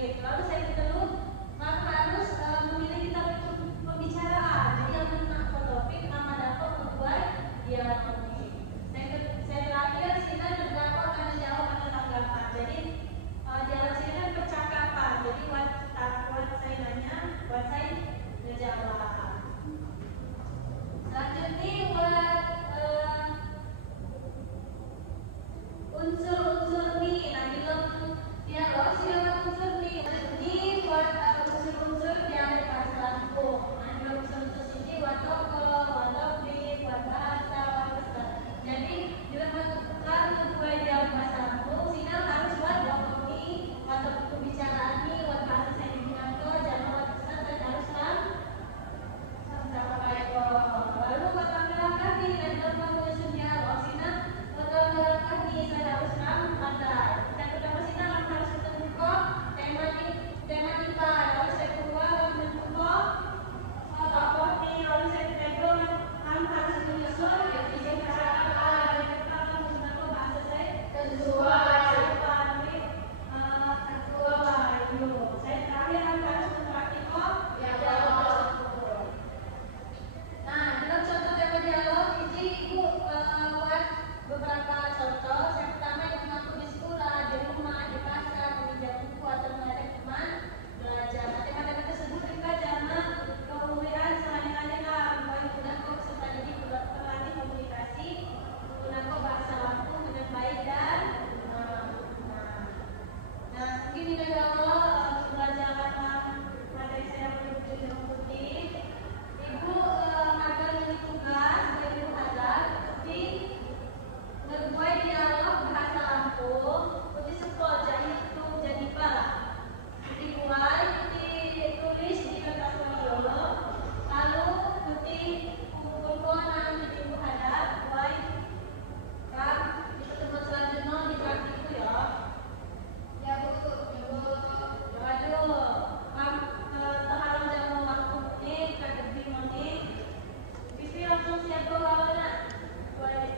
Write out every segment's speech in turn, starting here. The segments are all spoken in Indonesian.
sedikit. Lalu saya diteluh, maka harus memilih kita pembicaraan. Jadi yang menakut topik nama dapat membuat dia ngomongin. Saya terakhir sehingga terdakwa akan jawab atau tanggapan. Jadi dalam sini kan percakapan. Jadi buat saya nanya, buat saya menjawab. Selanjutnya buat unsur-unsur nih. Nah, di dalam dialog siapa unsur nih? Ini buat unsur-unsur yang ada bahasa Lampung. Nah, di unsur-unsur sini buat tokoh, buat topik, buat bahasa, buat pesan. Jadi dilakukan sesuai dengan bahasa Lampung. Sehingga harus buat ini atau pembicaraan ini buat bahasa saya dengan to, jangan buat pesan dan haruslah sampai lalu buat tampilan kaki dan dalam menyusun dialog. Sehingga buat tampilan kaki saya haruslah pandai. Dan pertama sehingga harus ketemu kok tematika. Lalu saya keluar mencoba apa nih, lalu saya pegang harus menyusun. Jadi saya bicarakan menggunakan bahasa saya sesuai. Saya terakhir harus mempraktikkan dialog. Nah, dalam contoh tema dialog ini Ibu buat beberapa contoh. Yang pertama yang mengaku di sekolah, di rumah, di pasar, meminjam buku atau mengajak teman belajar. Nah, tema-tema tersebut kita jangan kemudian selanjutnya menggunakan peserta didik berlatih komunikasi menggunakan bahasa Lampung dengan baik dan nah, mungkin ini adalah pembelajaran materi saya mengikuti. Ibu akan menjadi tugas dari Ibu Hazar seperti membuat dialog bahasa Lampung, seperti sekolah itu jadi para dibuat, ditulis di kertas folio, lalu kumpulkan nama Ibu Hazar, buat kan di pertemuan selanjutnya di praktik itu ya. Ya Bu. Waduh, terhalang jamu waktu ini, kadang bingung. Bibi langsung siap bawa balik.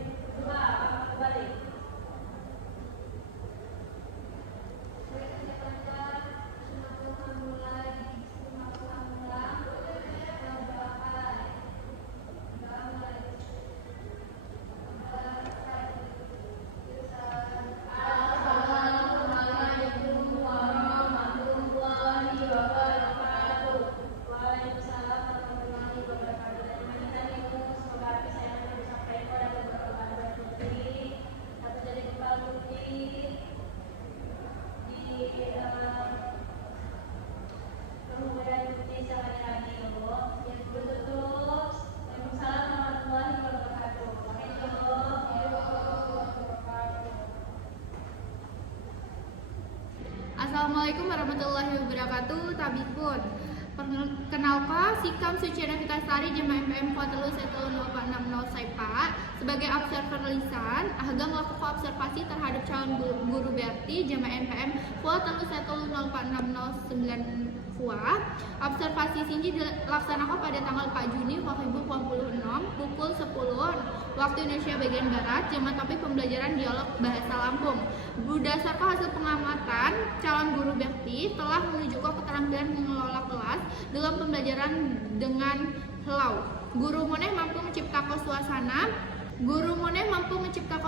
Assalamualaikum warahmatullahi wabarakatuh. Tabipun. Perkenalkan, Sikam Suciana Vitasari Jemaah MPM Kuatelu 10460 Saipa sebagai observer lisan agar melakukan observasi terhadap calon guru BRT Jemaah MPM Kuatelu 10460 FUA. Observasi sini dilaksanakan pada tanggal 4 Juni 2026 pukul 10 waktu Indonesia bagian Barat. Jemaah topik pembelajaran dialog bahasa Lampung. Berdasarkan hasil pengamatan, calon guru BRT telah menunjukkan keterampilan mengelola kelas dalam pembelajaran dengan helau. Guru Moneh mampu menciptakan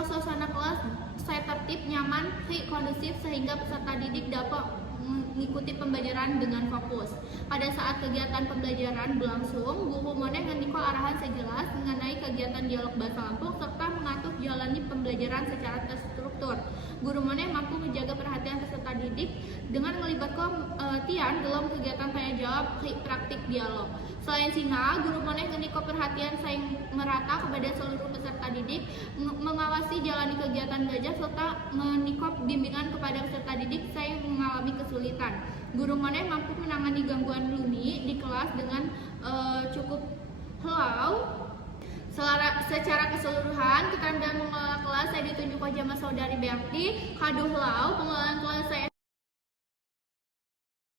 suasana kelas saya tertib, nyaman, kondusif sehingga peserta didik dapat mengikuti pembelajaran dengan fokus. Pada saat kegiatan pembelajaran berlangsung, Guru Moneh meniko arahan sejelas mengenai kegiatan dialog bahasa Lampung serta mengatur jalani pembelajaran secara terstruktur. Guru Moneh mampu menjaga perhatian peserta didik dengan melibatkan Tian dalam kegiatan tanya jawab praktik dialog. Selain sina, Guru Moneh meniko perhatian saya merata kepada seluruh peserta didik, mengawasi jalani kegiatan belajar serta meniko bimbingan kepada peserta didik saya mengalami kesulitan. Guru Moneh mampu menangani gangguan luni di kelas dengan cukup helau. Secara keseluruhan, keterampilan mengelola kelas saya ditunjukkan jamaah saudari BRT, kaduh helau, pengelolaan kelas saya